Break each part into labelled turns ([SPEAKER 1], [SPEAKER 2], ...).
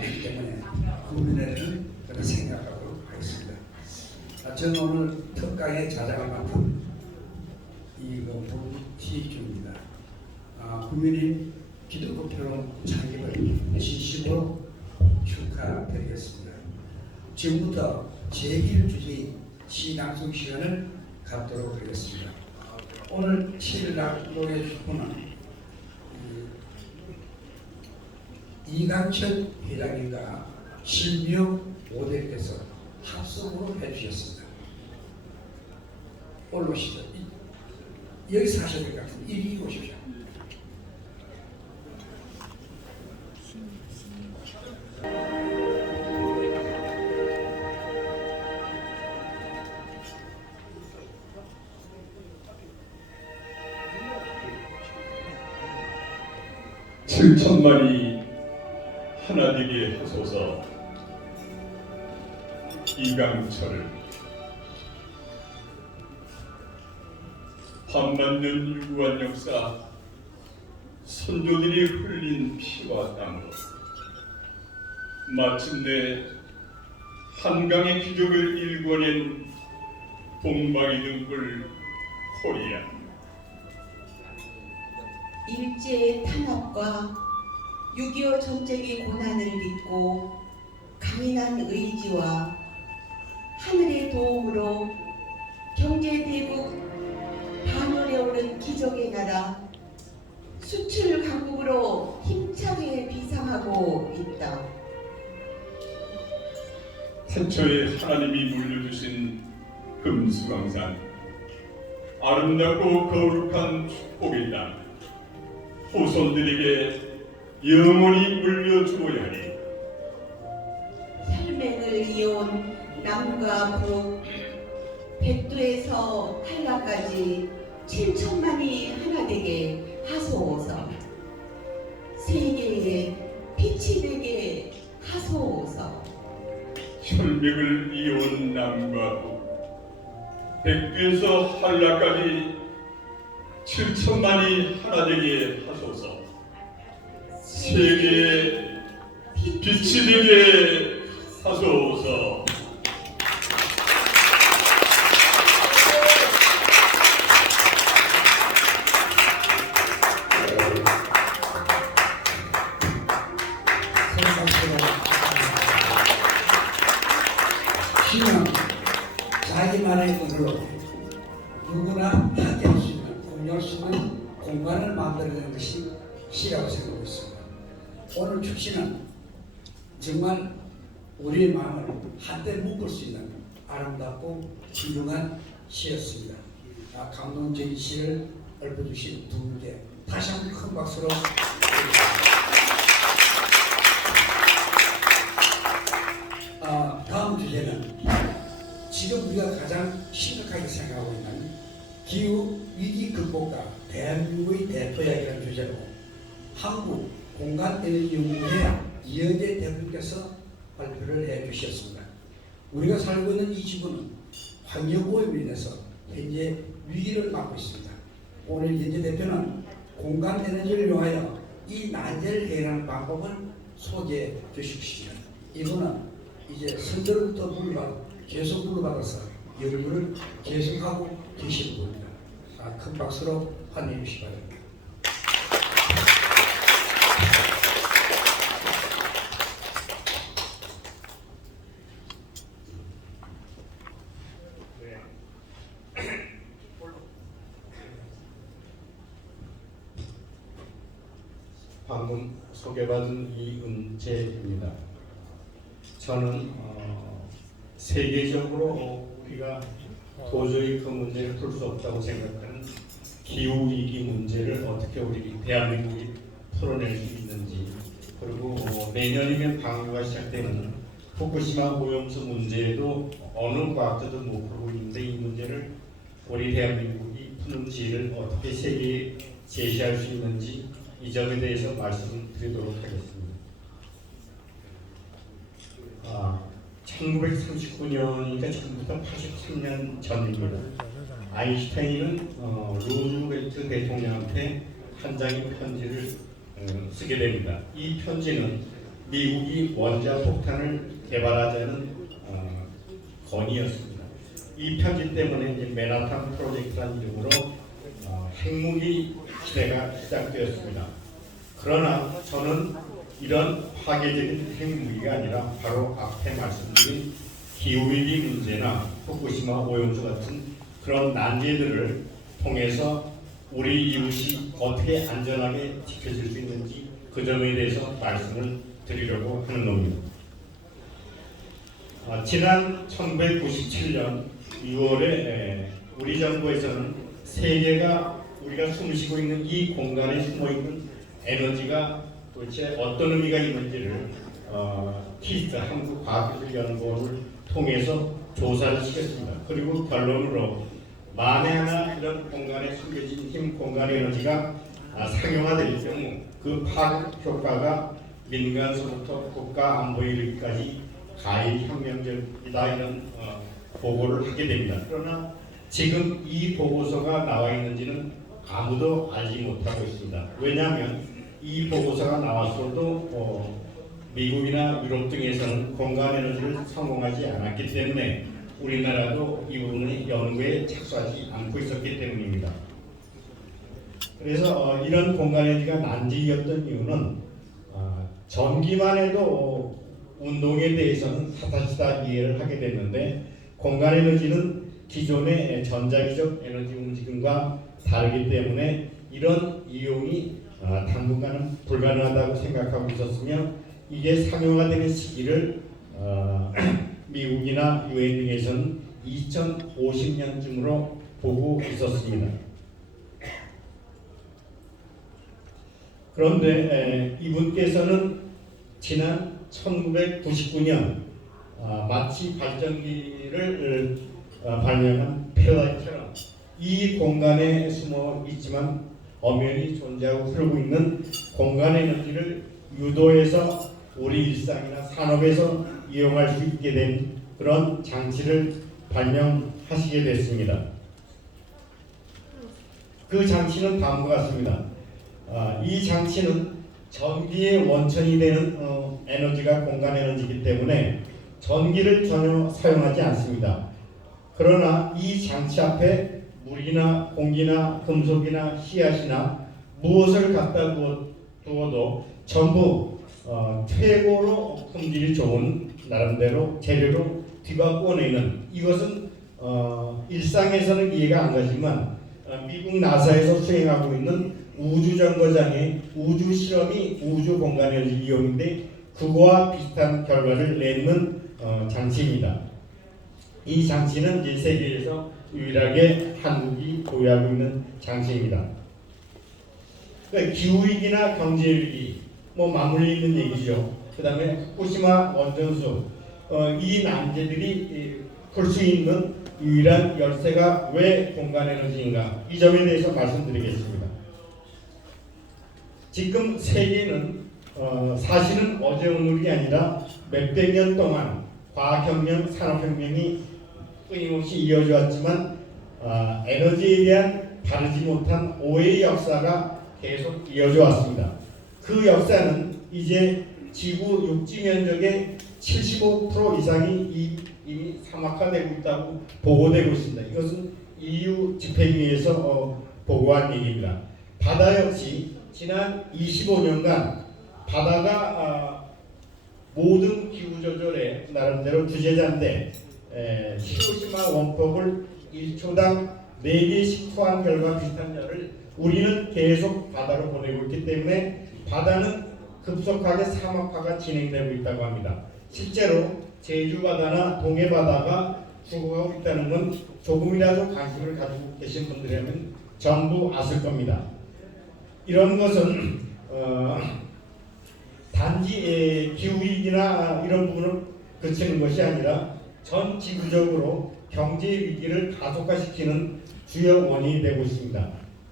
[SPEAKER 1] 되기 때문에 국민회는 그런 생각하도록 하겠습니다. 아, 저는 오늘 특강의 자장을 맡은 이거 부시중입니다. 아, 국민인 기독교 평론 창립을 진심으로 축하드리겠습니다. 지금부터 제1 주제 시낭송 시간을 갖도록 하겠습니다. 오늘 7일 낙로의 주포는 이강철 회장님과 신미영 모델께서 합성으로 해주셨습니다. 올라오시죠. 하셔야 될 것 같은데 이리 오십시오.
[SPEAKER 2] 칠천만이 이강철 반만년 유구한 역사 선조들이 흘린 피와 땀으로 마침내 한강의 기적을 일궈낸 동방의 등불 코리아
[SPEAKER 3] 일제의 탄압과 6.25 전쟁의 고난을 딛고 강인한 의지와 도움으로 경제대국 반월에 오른 기적의 나라 수출 강국으로 힘차게 비상하고 있다.
[SPEAKER 2] 태초에 하나님이 물려주신 금수강산 아름답고 거룩한 축복의 땅 후손들에게 영원히 물려주어야 하니
[SPEAKER 3] 혈맹을 이어온 남과 북 백두에서 한라까지 7천만이 하나 되게 하소서. 세계에 빛이 되게 하소서.
[SPEAKER 2] 혈맥을 이어온 남과 북 백두에서 한라까지 7천만이 하나 되게 하소서. 세계에 빛이 되게 하소서
[SPEAKER 1] 시였습니다. 아, 감동적인 시를 읊어주신 두 분께 다시 한 번 큰 박수로 아, 다음 주제는 지금 우리가 가장 심각하게 생각하고 있는 기후 위기 극복과 대한민국의 대표약이라는 주제로 한국 공간 에너지 연구회 이현재 대표님께서 발표를 해 주셨습니다. 우리가 살고 있는 이 지구는 환경오염으로 인해서 현재 위기를 맞고 있습니다. 오늘 현재 대표는 공간 에너지를 이용하여 이 난제를 해결하는 방법을 소개해 주십시오. 이거는 이제 선들부터 물러받 계속 물러받아서 연구를 계속하고 계시는 겁니다. 아, 큰 박수로 환영해 주시기 바랍니다.
[SPEAKER 4] 방금 소개받은 이은재입니다. 저는 어, 세계적으로 우리가 도저히 그 문제를 풀 수 없다고 생각하는 기후 위기 문제를 어떻게 우리 대한민국이 풀어낼 수 있는지 그리고 어, 내년이면 방류가 시작되는 후쿠시마 오염수 문제도 어느 과학자도 못 풀고 있는데 이 문제를 우리 대한민국이 푸는 지혜를 어떻게 세계에 제시할 수 있는지 이 점에 대해서 말씀드리도록 하겠습니다. 1939년이니까 지금부터 83년 전입니다. 아인슈타인은 어, 루즈벨트 대통령한테 한 장의 편지를 어, 쓰게 됩니다. 이 편지는 미국이 원자 폭탄을 개발하자는 어, 건의였습니다. 이 편지 때문에 이제 맨하탄 프로젝트라는 이름으로 어, 핵무기 시대가 시작되었습니다. 그러나 저는 이런 파괴적인 핵무기가 아니라 바로 앞에 말씀드린 기후위기 문제나 후쿠시마 오염수 같은 그런 난제들을 통해서 우리 이웃이 어떻게 안전하게 지켜질 수 있는지 그 점에 대해서 말씀을 드리려고 하는 겁니다. 아, 지난 1997년 6월에 우리 정부에서는 세계가 우리가 숨 쉬고 있는 이 공간에 숨어 있는 에너지가 도대체 어떤 의미가 있는지를 어, 키스트 한국 과학기술연구원을 통해서 조사를 시켰습니다. 그리고 결론으로 만에 하나 이런 공간에 숨겨진 힘 공간 에너지가 아, 상용화될 경우 그 파급 효과가 민간서부터 국가 안보에 이르기까지 가히 혁명적이다 이런 어, 보고를 하게 됩니다. 그러나 지금 이 보고서가 나와 있는지는 아무도 알지 못하고 있습니다. 왜냐하면 이 보고서가 나왔어도 어, 미국이나 유럽 등에서는 공간 에너지를 성공하지 않았기 때문에 우리나라도 이 부분의 연구에 착수하지 않고 있었기 때문입니다. 그래서 어, 이런 공간 에너지가 난제였던 이유는 어, 전기만 해도 어, 운동에 대해서는 사사시다 이해를 하게 됐는데 공간 에너지는 기존의 전자기적 에너지 움직임과 다르기 때문에 이런 이용이 어, 당분간은 불가능하다고 생각하고 있었으며 이게 상용화되는 시기를 어, 미국이나 유엔 등에서는 2050년쯤으로 보고 있었습니다. 그런데 에, 이분께서는 지난 1999년 아, 마치 발전기를 어, 발명한 패러다임처럼 이 공간에 숨어 있지만 엄연히 존재하고 흐르고 있는 공간 에너지를 유도해서 우리 일상이나 산업에서 이용할 수 있게 된 그런 장치를 발명하시게 됐습니다. 그 장치는 다음과 같습니다. 아, 이 장치는 전기의 원천이 되는 어, 에너지가 공간 에너지이기 때문에 전기를 전혀 사용하지 않습니다. 그러나 이 장치 앞에 물이나 공기나 금속이나 씨앗이나 무엇을 갖다 두어- 두어도 전부 어, 최고로 품질이 좋은 나름대로 재료로 뒤바꿔내는 이것은 어, 일상에서는 이해가 안 가지만 어, 미국 나사에서 수행하고 있는 우주 정거장의 우주 실험이 우주 공간의 이용인데 그거와 비슷한 결과를 내는 어, 장치입니다. 이 장치는 이제 세계에서 유일하게 한국이 보유하고 있는 장치입니다. 그러니까 기후 위기나 경제 위기 뭐 맞물려 있는 얘기죠. 그 다음에 후쿠시마 원전수 어, 이 난제들이 풀 수 있는 유일한 열쇠가 왜 공간 에너지인가 이 점에 대해서 말씀드리겠습니다. 지금 세계는 어, 사실은 어제 오늘이 아니라 몇백 년 동안 과학혁명, 산업혁명이 끊임없이 이어져 왔지만 아, 에너지에 대한 바르지 못한 오해의 역사가 계속 이어져 왔습니다. 그 역사는 이제 지구 육지 면적의 75% 이상이 이- 이미 사막화되고 있다고 보고되고 있습니다. 이것은 EU 집행위에서 어, 보고한 얘기입니다. 바다 역시 지난 25년간 바다가 아, 모든 기후 조절의 나름대로 주제자인데 에, 히로시마 원폭을 1초당 4개씩 토한 결과 비슷한 열을 우리는 계속 바다로 보내고 있기 때문에 바다는 급속하게 사막화가 진행되고 있다고 합니다. 실제로 제주 바다나 동해 바다가 죽어가고 있다는 건 조금이라도 관심을 가지고 계신 분들이라면 전부 아실 겁니다. 이런 것은 어, 단지 에, 기후위기나 이런 부분을 그치는 것이 아니라 전 지구적으로 경제 위기를 가속화시키는 주요 원인이 되고 있습니다.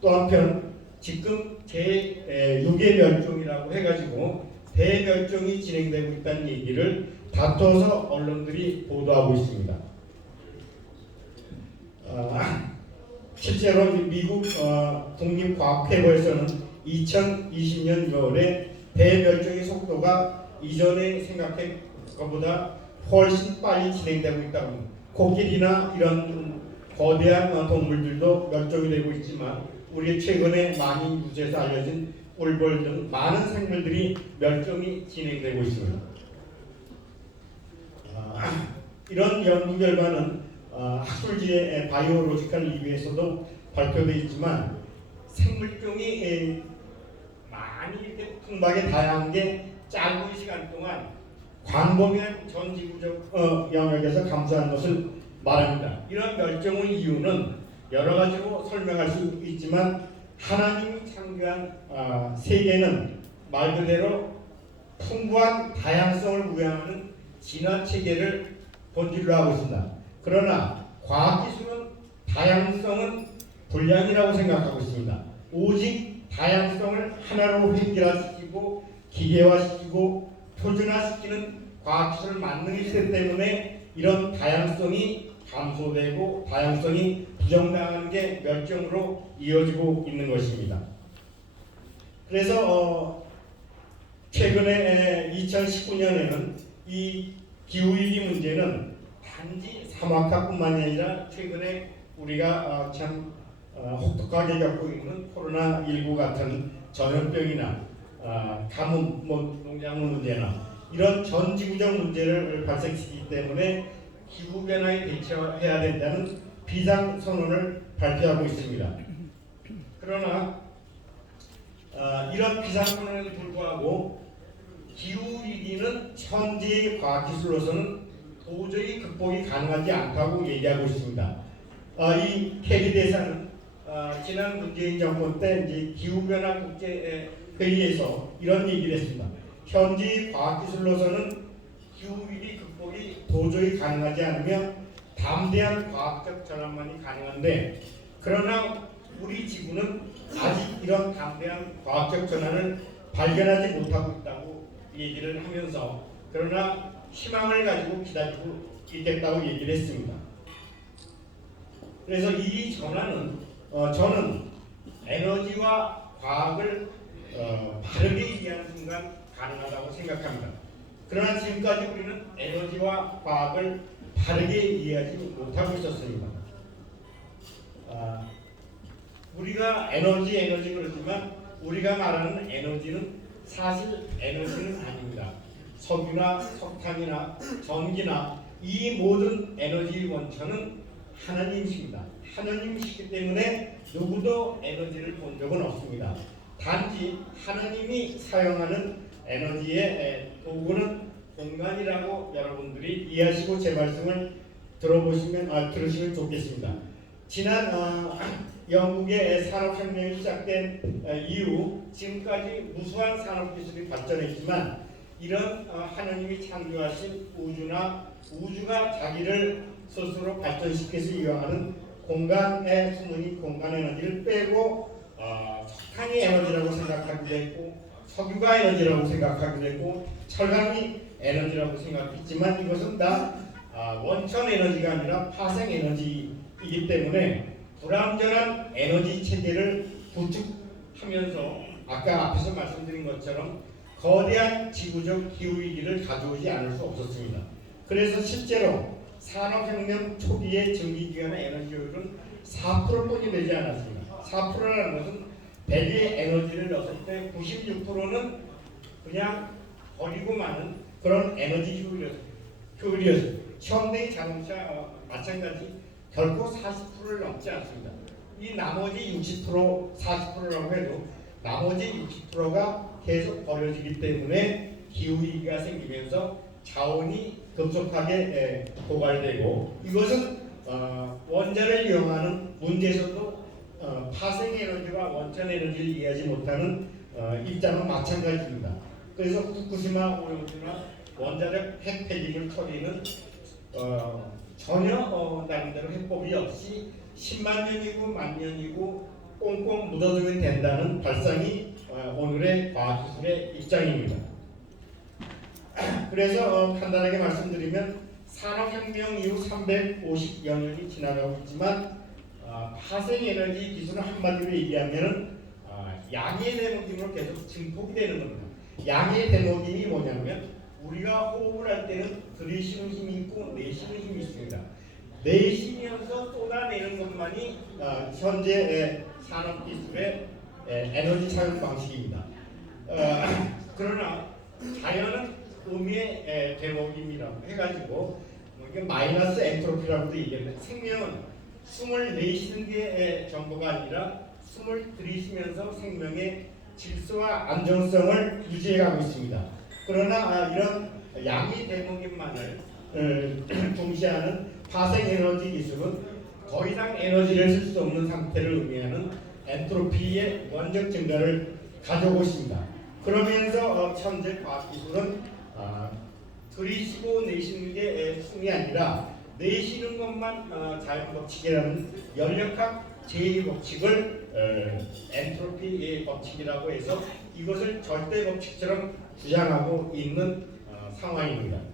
[SPEAKER 4] 또 한편 지금 제 6의 멸종이라고 해가지고 대멸종이 진행되고 있다는 얘기를 다퉈서 언론들이 보도하고 있습니다. 어, 실제로 이 미국 어, 국립과학회보에서는 2020년 6월에 대멸종의 속도가 이전에 생각한 것보다 훨씬 빨리 진행되고 있다고 합니다. 코끼리나 이런 거대한 어, 동물들도 멸종이 되고 있지만 우리 최근에 많이 뉴스에서 알려진 울벌 등 많은 생물들이 멸종이 진행되고 있습니다. 아, 이런 연구 결과는 어, 학술지의 바이오로지컬 리뷰에서도 발표되어 있지만 생물종이 에, 많이 풍부하게 다양한 게 짧은 시간 동안 광범위한 전 지구적 어, 영역에서 감소한 것을 말합니다. 이런 멸종의 이유는 여러 가지로 설명할 수 있지만 하나님이 창조한 아, 세계는 말 그대로 풍부한 다양성을 우양하는 진화 체계를 본질로 하고 있습니다. 그러나 과학기술은 다양성은 불량이라고 생각하고 있습니다. 오직 다양성을 하나로 획일화시키고 기계화시키고 표준화시키는 과학기술 만능의 시대 때문에 이런 다양성이 감소되고 다양성이 부정당하는 게 멸종으로 이어지고 있는 것입니다. 그래서 어, 최근에 2019년에는 이 기후위기 문제는 단지 사막화뿐만이 아니라 최근에 우리가 어, 참 어, 혹독하게 겪고 있는 코로나 19 같은 전염병이나 어, 가뭄, 뭐 농작물 문제나 이런 전 지구적 문제를 발생시키기 때문에 기후 변화에 대처해야 된다는 비상 선언을 발표하고 있습니다. 그러나 어, 이런 비상 선언에도 불구하고 기후 위기는 현재의 과학 기술로서는 도저히 극복이 가능하지 않다고 얘기하고 있습니다. 어, 이 캐리 대사는 어, 지난 문재인 정권 때 이제 기후 변화 국제 회의에서 이런 얘기를 했습니다. 현재 과학 기술로서는 기후 위기 극복이 도저히 가능하지 않으며 담대한 과학적 전환만이 가능한데 그러나 우리 지구는 아직 이런 담대한 과학적 전환을 발견하지 못하고 있다고 얘기를 하면서 그러나 희망을 가지고 기다리고 있겠다고 얘기를 했습니다. 그래서 이 전환은 어, 저는 에너지와 과학을 어, 바르게 이해하는 순간 가능하다고 생각합니다. 그러나 지금까지 우리는 에너지와 과학을 바르게 이해하지 못하고 있었습니다. 아, 우리가 에너지 에너지 그러지만 우리가 말하는 에너지는 사실 에너지는 아닙니다. 석유나 석탄이나 전기나 이 모든 에너지 원천은 하나님이십니다. 하나님이시기 때문에 누구도 에너지를 본 적은 없습니다. 단지 하나님이 사용하는 에너지의 도구는 공간이라고 여러분들이 이해하시고 제 말씀을 들어보시면 아, 들으시면 좋겠습니다. 지난 어, 영국의 산업혁명이 시작된 어, 이후 지금까지 무수한 산업기술이 발전했지만 이런 어, 하나님이 창조하신 우주나 우주가 자기를 스스로 발전시켜서 이용하는 공간의 수문이 공간 에너지를 빼고 어, 석탄이 에너지라고 생각하기도 했고 석유가 에너지라고 생각하기도 했고 철강이 에너지라고 생각했지만 이것은 다 아, 원천 에너지가 아니라 파생 에너지이기 때문에 불완전한 에너지 체계를 구축하면서 아까 앞에서 말씀드린 것처럼 거대한 지구적 기후 위기를 가져오지 않을 수 없었습니다. 그래서 실제로 산업혁명 초기의 전기기관의 에너지율은 4%뿐이 되지 않았습니다. 4%라는 것은 100의 에너지를 넣었을 때 96%는 그냥 버리고 마는 그런 에너지 효율이었습니다. 현대 자동차 어, 마찬가지 결코 40%를 넘지 않습니다. 이 나머지 60% 40%라고 해도 나머지 60%가 계속 버려지기 때문에 기후 위기가 생기면서 자원이 급속하게 에, 고갈되고 이것은 어, 원자를 이용하는 문제에서도 어, 파생 에너지와 원천 에너지를 이해하지 못하는 어, 입장은 마찬가지입니다. 그래서 후쿠시마 오염수나 원자력 핵 폐기물 처리는 어, 전혀 어, 나름대로 해법이 없이 10만 년이고 만 년이고 꽁꽁 묻어두면 된다는 발상이 어, 오늘의 과학기술의 입장입니다. 그래서 어, 간단하게 말씀드리면 산업혁명 이후 350여 년이 지나가고 있지만 아, 파생에너지 기술을 한마디로 얘기하면은 아, 양의 대목임으로 계속 증폭이 되는 겁니다. 양의 대목임이 뭐냐면 우리가 호흡을 할 때는 들이쉬는 힘이 있고 내쉬는 힘이 있습니다. 내쉬면서 쏟아내는 것만이 아, 현재 산업 기술의 에, 에너지 사용 방식입니다. 어, 그러나 자연은 에, 대목임이라고 해가지고 뭐 이게 마이너스 엔트로피라고도 얘기합니다. 생명은 숨을 내쉬는 게 에, 전부가 아니라 숨을 들이쉬면서 생명의 질서와 안정성을 유지해가고 있습니다. 그러나 아, 이런 양의 대목임만을 어, 동시하는 파생 에너지 기술은 더 이상 에너지를 쓸 수 없는 상태를 의미하는 엔트로피의 무한적 증가를 가져오고 있습니다. 그러면서 어, 현재 과학 기술은 아, 들이쉬고 내쉬는 게 에, 숨이 아니라 내쉬는 것만 어, 자연 법칙이라는 연력학 제2 법칙을 어, 엔트로피의 법칙이라고 해서 이것을 절대 법칙처럼 주장하고 있는 어, 상황입니다.